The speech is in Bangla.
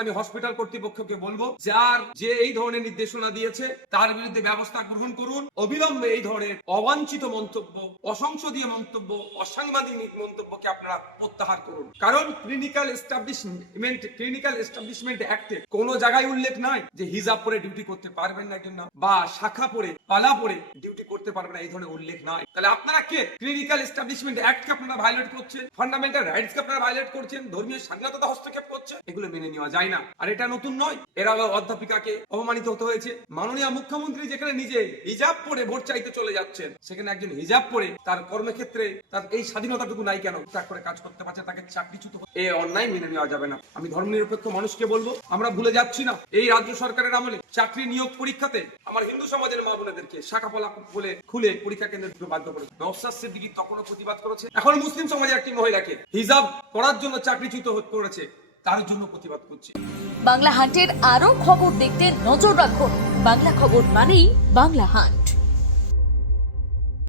আমি হসপিটাল কর্তৃপক্ষকে বলবো যার যে এই ধরনের নির্দেশনা দিয়েছে তার বিরুদ্ধে ব্যবস্থা গ্রহণ করুন। অবিলম্বে এই ধরনের অবাঞ্ছিত মন্তব্য, অসংসদীয় মন্তব্য, অসাংবিধানিক মন্তব্যকে আপনারা প্রত্যাহার করুন। কারণ ক্লিনিক্যাল এস্টাবলিশমেন্ট অ্যাক্টে কোনো জায়গায় উল্লেখ নাই যে হিজাব পরে ডিউটি করতে পারবেন না একজন, না বা শাখা পরে পালা পরে ডিউটি করতে পারবেন না, এই ধরনের উল্লেখ নাই। তাহলে আপনারা কে? ক্লিনিক্যাল এস্টাবলিশমেন্ট অ্যাক্টকে আপনারা ভায়োলেট করছেন, ফান্ডামেন্টাল রাইটসকে আপনারা ভায়োলেট করছেন, ধর্মীয় স্বাধীনতা হস্তক্ষেপ করছেন। এগুলো মেনে নেওয়া যায় না। আর এটা নতুন নয়, এর আগে অধ্যাপিকাকে অপমানিত হতে হয়েছে। মাননীয় মুখ্যমন্ত্রী যেখানে নিজে হিজাব পরে ভোট চাইতে চলে যাচ্ছেন, সেখানে একজন হিজাব পরে তার কর্মক্ষেত্রে তার এই স্বাধীনতাটুকু নাই কেন? তার করে কাজ করতে পারছে, তাকে চাকরিচ্যুত। এই অন্যায় মেনে নেওয়া যাবে না। আমি ধর্মনিরপেক্ষ মানুষকে বলবো, আমরা ভুলে যাচ্ছি না এই রাজ্য সরকারের আমলে চাকরি নিয়োগ পরীক্ষাতে আমার হিন্দু সমাজের মা বোনেদেরকে শাখাপলা বলে খুলে পরীক্ষা কেন্দ্রে দিতে বাধ্য করেছে। নওশাদ সিদ্দিকী তখনও প্রতিবাদ করেছে। এখন মুসলিম সমাজের একটি মহিলাকে হিজাব পরার জন্য চাকরিচ্যুত করেছে, তার জন্য প্রতিবাদ করছে। বাংলা হান্টের আরো খবর দেখতে নজর রাখুন। বাংলা খবর মানেই বাংলা হান্ট।